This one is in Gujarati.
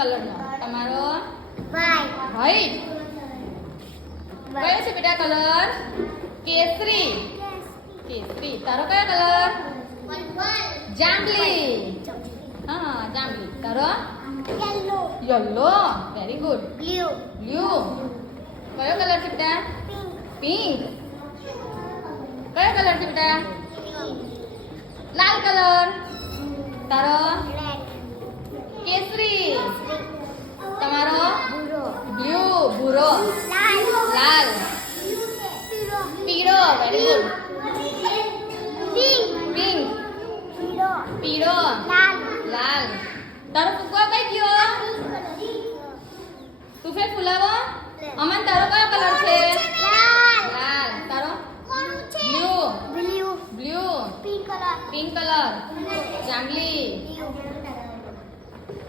કલરનો. તમારો વ્હાઈટ. કયો છે બેટા કલર? કેસરી. કેસરી. તારો કયો કલર? જાંબલી. હા, જાંબલી. તારો? યલો. Very good. બ્લુ. કયો કલર છે બેટા? પિંક. કયો કલર છે બેટા? લાલ કલર. તારો? કેસરી. તમારો? બ્લુ. ભૂરો. લાલ. પીળો. Very good. પિંક. પીળો. લાલ. તારો ફુગ્ગો કઈ ગયો? તું ફેર ફુલાવો. અમન તારો કયો